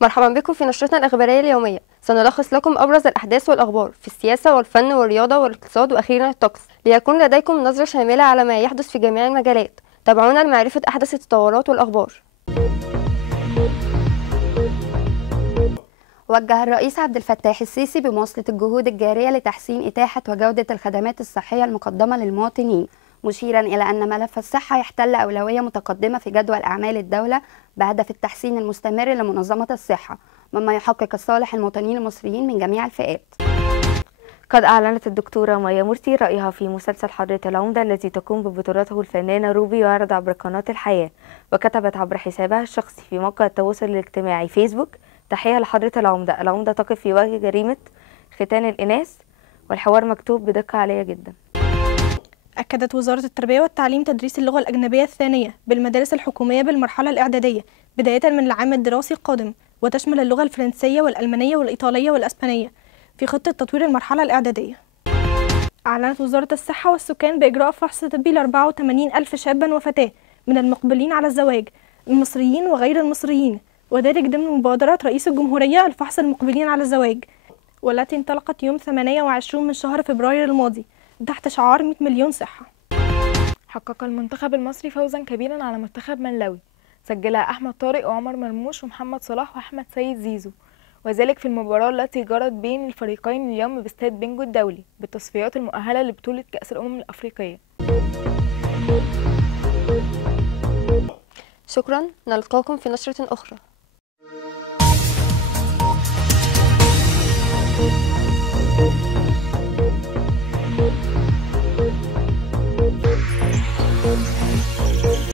مرحبا بكم في نشرتنا الإخبارية اليومية. سنلخص لكم أبرز الأحداث والأخبار في السياسة والفن والرياضة والاقتصاد وأخيرا الطقس، ليكون لديكم نظرة شاملة على ما يحدث في جميع المجالات. تابعونا لمعرفة أحدث التطورات والأخبار. وجه الرئيس عبد الفتاح السيسي بمواصلة الجهود الجارية لتحسين إتاحة وجودة الخدمات الصحية المقدمة للمواطنين، مشيرا إلى أن ملف الصحة يحتل أولوية متقدمة في جدول أعمال الدولة بهدف التحسين المستمر لمنظمة الصحة، مما يحقق الصالح المواطنين المصريين من جميع الفئات. قد أعلنت الدكتورة ميا مرسي رأيها في مسلسل حضرة العمدة الذي تقوم ببطولته الفنانة روبي ويعرض عبر قناة الحياة، وكتبت عبر حسابها الشخصي في موقع التواصل الاجتماعي فيسبوك: تحية لحضرة العمدة، العمدة تقف في وجه جريمة ختان الإناث، والحوار مكتوب بدقة عالية جدا. أكدت وزارة التربية والتعليم تدريس اللغة الأجنبية الثانية بالمدارس الحكومية بالمرحلة الإعدادية بداية من العام الدراسي القادم، وتشمل اللغة الفرنسية والألمانية والإيطالية والأسبانية في خطة تطوير المرحلة الإعدادية. أعلنت وزارة الصحة والسكان بإجراء فحص طبي ل 84,000 شابا وفتاة من المقبلين على الزواج، المصريين وغير المصريين، وذلك ضمن مبادرة رئيس الجمهورية الفحص المقبلين على الزواج، والتي انطلقت يوم 28 من شهر فبراير الماضي تحت شعار 100 مليون صحة. حقق المنتخب المصري فوزا كبيرا على منتخب ملاوي، سجلها أحمد طارق وعمر مرموش ومحمد صلاح وأحمد سيد زيزو، وذلك في المباراة التي جرت بين الفريقين اليوم باستاد بنجو الدولي بالتصفيات المؤهلة لبطولة كأس الأمم الأفريقية. شكرا، نلقاكم في نشرة أخرى. Thank you.